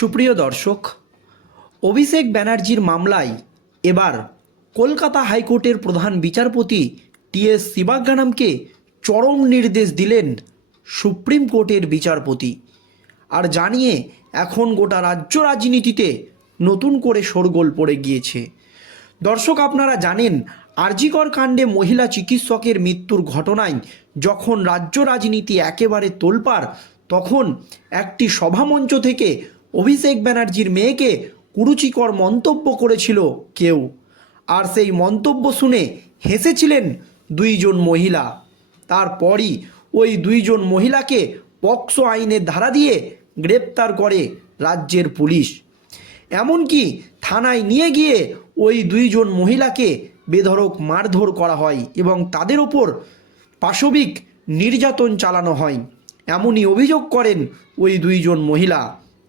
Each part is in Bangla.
সুপ্রিয় দর্শক, অভিষেক ব্যানার্জির মামলায় এবার কলকাতা হাইকোর্টের প্রধান বিচারপতি টি এস শিবাজ্ঞানামকে চরম নির্দেশ দিলেন সুপ্রিম কোর্টের বিচারপতি আর জানিয়ে এখন গোটা রাজ্য রাজনীতিতে নতুন করে শোরগোল পড়ে গিয়েছে। দর্শক, আপনারা জানেন, আরজিকর কাণ্ডে মহিলা চিকিৎসকের মৃত্যুর ঘটনায় যখন রাজ্য রাজনীতি একেবারে তোলপাড়, তখন একটি সভামঞ্চ থেকে অভিষেক ব্যানার্জির মেয়েকে কুরুচিকর মন্তব্য করেছিল কেউ। আর সেই মন্তব্য শুনে হেসেছিলেন দুইজন মহিলা। তারপরই ওই দুইজন মহিলাকে পক্সো আইনের ধারা দিয়ে গ্রেপ্তার করে রাজ্যের পুলিশ। এমনকি থানায় নিয়ে গিয়ে ওই দুইজন মহিলাকে বেধড়ক মারধর করা হয় এবং তাদের ওপর পাশবিক নির্যাতন চালানো হয়। এমনই অভিযোগ করেন ওই দুইজন মহিলা।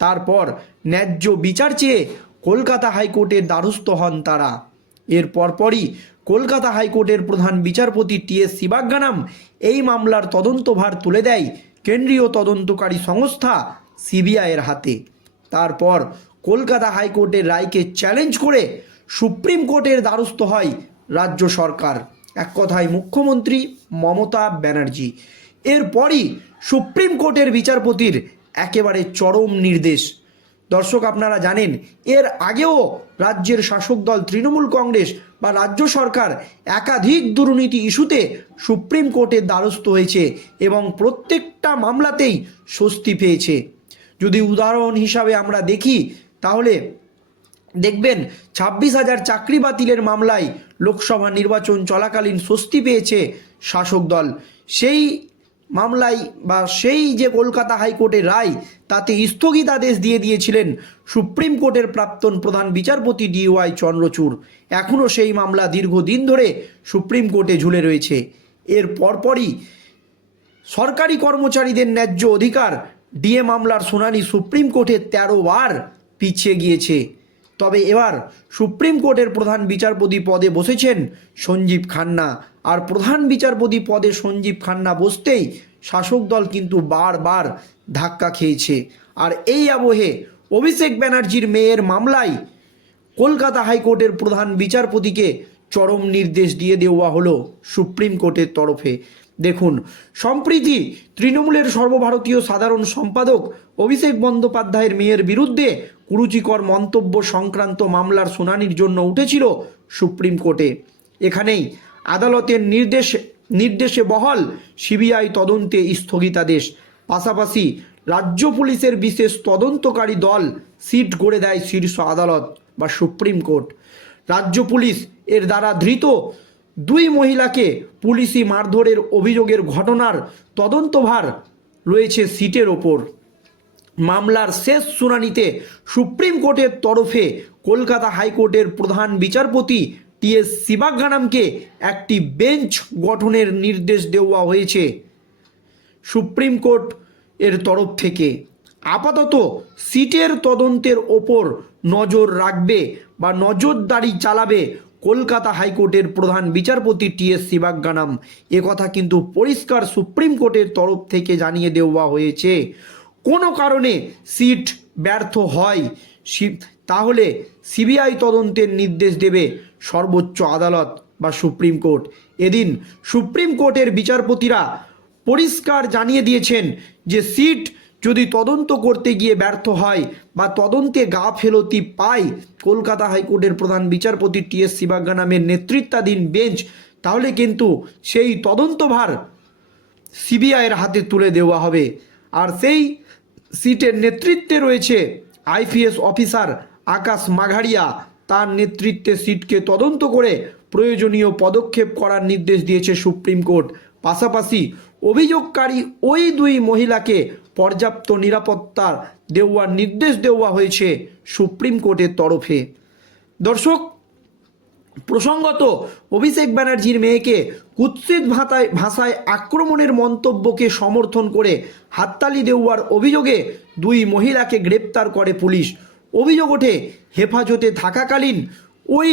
তারপর ন্যায্য বিচার চেয়ে কলকাতা হাইকোর্টের দ্বারস্থ হন তারা। এর পরপরই কলকাতা হাইকোর্টের প্রধান বিচারপতি টি এস শিবাজ্ঞানাম এই মামলার তদন্তভার তুলে দেয় কেন্দ্রীয় তদন্তকারী সংস্থা সিবিআইয়ের হাতে। তারপর কলকাতা হাইকোর্টের রায়কে চ্যালেঞ্জ করে সুপ্রিম কোর্টের দ্বারস্থ হয় রাজ্য সরকার। এক কথায় মুখ্যমন্ত্রী মমতা ব্যানার্জি। এরপরই সুপ্রিম কোর্টের বিচারপতির একেবারে চরম নির্দেশ। দর্শক, আপনারা জানেন, এর আগেও রাজ্যের শাসক দল তৃণমূল কংগ্রেস বা রাজ্য সরকার একাধিক দুর্নীতি ইস্যুতে সুপ্রিম কোর্টের দ্বারস্থ হয়েছে এবং প্রত্যেকটা মামলাতেই স্বস্তি পেয়েছে। যদি উদাহরণ হিসাবে আমরা দেখি, তাহলে দেখবেন, ছাব্বিশ হাজার চাকরি বাতিলের মামলায় লোকসভা নির্বাচন চলাকালীন স্বস্তি পেয়েছে শাসক দল। সেই মামলায় বা সেই যে কলকাতা হাইকোর্টের রায়, তাতে স্থগিতাদেশ দিয়ে দিয়েছিলেন সুপ্রিম কোর্টের প্রাক্তন প্রধান বিচারপতি ডিওয়াই চন্দ্রচূড়। এখনও সেই মামলা দীর্ঘদিন ধরে সুপ্রিম কোর্টে ঝুলে রয়েছে। এর পরপরই সরকারি কর্মচারীদের ন্যায্য অধিকার, ডিএ মামলার শুনানি সুপ্রিম কোর্টে তেরো বার পিছিয়ে গিয়েছে। তবে এবার সুপ্রিম কোর্টের প্রধান বিচারপতি পদে বসেছেন সঞ্জীব খান্না। আর প্রধান বিচারপতি পদে সঞ্জীব খান্না বসতেই শাসক দল কিন্তু বারবার ধাক্কা খেয়েছে। আর এই আবহে অভিষেক ব্যানার্জির মেয়ের মামলায় কলকাতা হাইকোর্টের প্রধান বিচারপতিকে চরম নির্দেশ দিয়ে দেওয়া হলো সুপ্রিম কোর্টের তরফে। দেখুন, সম্প্রীতি তৃণমূলের সর্বভারতীয় সাধারণ সম্পাদক অভিষেক বন্দ্যোপাধ্যায়ের মেয়ের বিরুদ্ধে কুরুচিকর মন্তব্য সংক্রান্ত মামলার শুনানির জন্য উঠেছিল সুপ্রিম কোর্টে। এখানেই আদালতের নির্দেশ, নির্দেশে বহাল সিবিআই তদন্তে স্থগিতাদেশ। পাশাপাশি রাজ্য পুলিশের বিশেষ তদন্তকারী দল সিট গড়ে দেয় শীর্ষ আদালত বা সুপ্রিম কোর্ট। রাজ্য পুলিশ এর দ্বারা ধৃত দুই মহিলাকে পুলিশি মারধরের অভিযোগের ঘটনার তদন্তভার রয়েছে সিটের ওপর। মামলার শেষ শুনানিতে সুপ্রিম কোর্টের তরফে কলকাতা হাইকোর্টের প্রধান বিচারপতি টি এস শিবাজ্ঞানামকে একটি বেঞ্চ গঠনের নির্দেশ দেওয়া হয়েছে। সুপ্রিম কোর্ট এর তরফ থেকে আপাতত সিটের তদন্তের ওপর নজর রাখবে বা নজরদারি চালাবে কলকাতা হাইকোর্টের প্রধান বিচারপতি টি এস শিবাজ্ঞানাম কথা কিন্তু পরিষ্কার সুপ্রিম কোর্টের তরফ থেকে জানিয়ে দেওয়া হয়েছে। কোনো কারণে সিট ব্যর্থ হয় তাহলে সিবিআই তদন্তের নির্দেশ দেবে সর্বোচ্চ আদালত বা সুপ্রিম কোর্ট। এদিন সুপ্রিম কোর্টের বিচারপতিরা পরিষ্কার জানিয়ে দিয়েছেন যে সিট যদি তদন্ত করতে গিয়ে ব্যর্থ হয় বা তদন্তে গা ফেলতি পায় কলকাতা হাইকোর্টের প্রধান বিচারপতি টি এস শিবাজ্ঞানামের নেতৃত্বাধীন বেঞ্চ, তাহলে কিন্তু সেই তদন্তভার সিবিআইয়ের হাতে তুলে দেওয়া হবে। আর সেই সিটের নেতৃত্বে রয়েছে আইপিএস অফিসার আকাশ মাঘারিয়া তার নেতৃত্বে সিটকে তদন্ত করে প্রয়োজনীয় পদক্ষেপ করার নির্দেশ দিয়েছে সুপ্রিম কোর্ট। পাশাপাশি অভিযোগকারী ওই দুই মহিলাকে পর্যাপ্ত নিরাপত্তার দেওয়ার নির্দেশ দেওয়া হয়েছে সুপ্রিম কোর্টের তরফে। দর্শক প্রসঙ্গত, অভিষেক ব্যানার্জির মেয়েকে কুৎসিত ভাতায়, ভাষায় আক্রমণের মন্তব্যকে সমর্থন করে হাততালি দেওয়ার অভিযোগে দুই মহিলাকে গ্রেপ্তার করে পুলিশ। অভিযোগ ওঠে, হেফাজতে থাকাকালীন ওই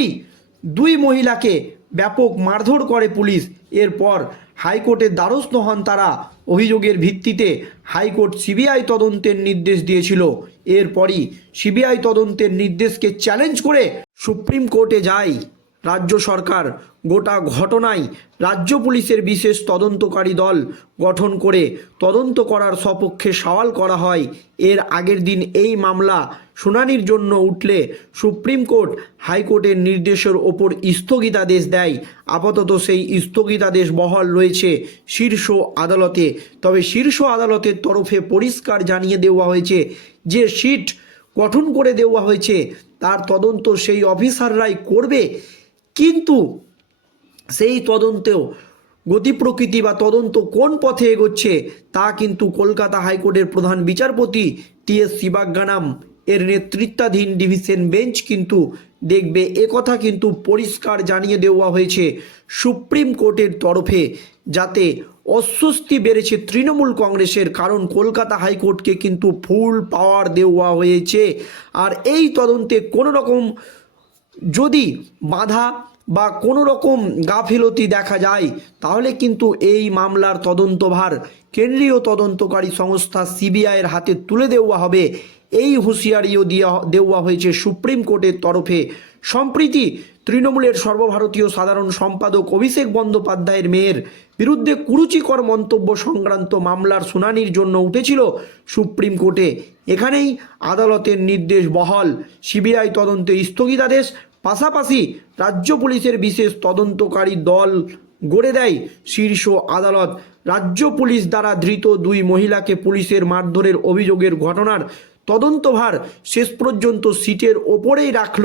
দুই মহিলাকে ব্যাপক মারধর করে পুলিশ। এরপর হাইকোর্টের দ্বারস্থ হন তারা। অভিযোগের ভিত্তিতে হাইকোর্ট সিবিআই তদন্তের নির্দেশ দিয়েছিল। এরপরই সিবিআই তদন্তের নির্দেশকে চ্যালেঞ্জ করে সুপ্রিম কোর্টে যায়। রাজ্য সরকার গোটা ঘটনায় রাজ্য পুলিশের বিশেষ তদন্তকারী দল গঠন করে তদন্ত করার সপক্ষে সওয়াল করা হয়। এর আগের দিন এই মামলা শুনানির জন্য উঠলে সুপ্রিম কোর্ট হাইকোর্টের নির্দেশের ওপর স্থগিতাদেশ দেয়। আপাতত সেই স্থগিতাদেশ বহাল রয়েছে শীর্ষ আদালতে। তবে শীর্ষ আদালতের তরফে পরিষ্কার জানিয়ে দেওয়া হয়েছে যে সিট গঠন করে দেওয়া হয়েছে, তার তদন্ত সেই অফিসাররাই করবে কিন্তু সেই তদন্তেও গতি প্রকৃতি বা তদন্ত কোন পথে এগোচ্ছে, তা কিন্তু কলকাতা হাইকোর্টের প্রধান বিচারপতি টি এস শিবাজ্ঞানাম এর নেতৃত্বাধীন ডিভিশন বেঞ্চ কিন্তু দেখবে একথা কিন্তু পরিষ্কার জানিয়ে দেওয়া হয়েছে সুপ্রিম কোর্টের তরফে যাতে অস্বস্তি বেড়েছে তৃণমূল কংগ্রেসের কারণ কলকাতা হাইকোর্টকে কিন্তু ফুল পাওয়ার দেওয়া হয়েছে। আর এই তদন্তে কোনো রকম যদি বাধা বা কোনো রকম গাফিলতি দেখা যায়, তাহলে কিন্তু এই মামলার তদন্তভার কেন্দ্রীয় তদন্তকারী সংস্থা সিবিআইয়ের হাতে তুলে দেওয়া হবে। এই হুঁশিয়ারিও দেওয়া দেওয়া হয়েছে সুপ্রিম কোর্টের তরফে। সম্প্রীতি, তৃণমূলের সর্বভারতীয় সাধারণ সম্পাদক অভিষেক বন্দ্যোপাধ্যায়ের মেয়ের বিরুদ্ধে কুরুচিকর মন্তব্য সংক্রান্ত মামলার শুনানির জন্য উঠেছিল সুপ্রিম কোর্টে। এখানেই আদালতের নির্দেশ বহাল। সিবিআই তদন্তে স্থগিতাদেশ পাশাপাশি রাজ্য পুলিশের বিশেষ তদন্তকারী দল গড়ে দেয় শীর্ষ আদালত। রাজ্য পুলিশ দ্বারা ধৃত দুই মহিলাকে পুলিশের মারধরের অভিযোগের ঘটনার তদন্তভার শেষ পর্যন্ত সিটের ওপরেই রাখল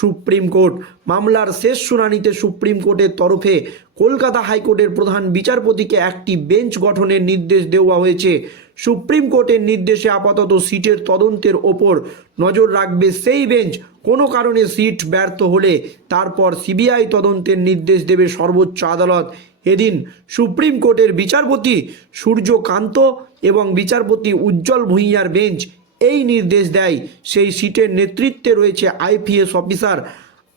সুপ্রিম কোর্ট। মামলার শেষ শুনানিতে সুপ্রিম কোর্টের তরফে কলকাতা হাইকোর্টের প্রধান বিচারপতিকে একটি বেঞ্চ গঠনের নির্দেশ দেওয়া হয়েছে। সুপ্রিম কোর্টের নির্দেশে আপাতত সিটের তদন্তের ওপর নজর রাখবে সেই বেঞ্চ কোনো কারণে সিট ব্যর্থ হলে তারপর সিবিআই তদন্তের নির্দেশ দেবে সর্বোচ্চ আদালত। এদিন সুপ্রিম কোর্টের বিচারপতি সূর্যকান্ত এবং বিচারপতি উজ্জ্বল ভূঁইয়ার বেঞ্চ এই নির্দেশ দেয়। সেই সিটের নেতৃত্বে রয়েছে আইপিএস অফিসার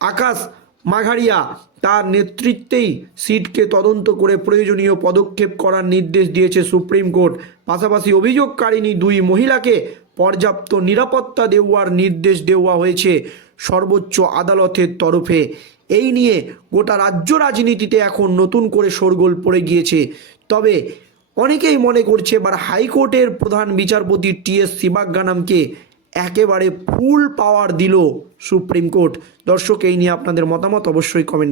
আকাশ মাঘারিয়া তার নেতৃত্বেই সিটকে তদন্ত করে প্রয়োজনীয় পদক্ষেপ করার নির্দেশ দিয়েছে সুপ্রিম কোর্ট। পাশাপাশি অভিযোগকারিণী দুই মহিলাকে পর্যাপ্ত নিরাপত্তা দেওয়ার নির্দেশ দেওয়া হয়েছে সর্বোচ্চ আদালতের তরফে। এই নিয়ে গোটা রাজ্য রাজনীতিতে এখন নতুন করে শোরগোল পড়ে গিয়েছে। তবে অনেকেই মনে করছে এবার হাইকোর্টের প্রধান বিচারপতি টি এস শিবাজ্ঞানামকে একেবারে ফুল পাওয়ার দিল সুপ্রিম কোর্ট। দর্শক, এই নিয়ে আপনাদের মতামত অবশ্যই কমেন্ট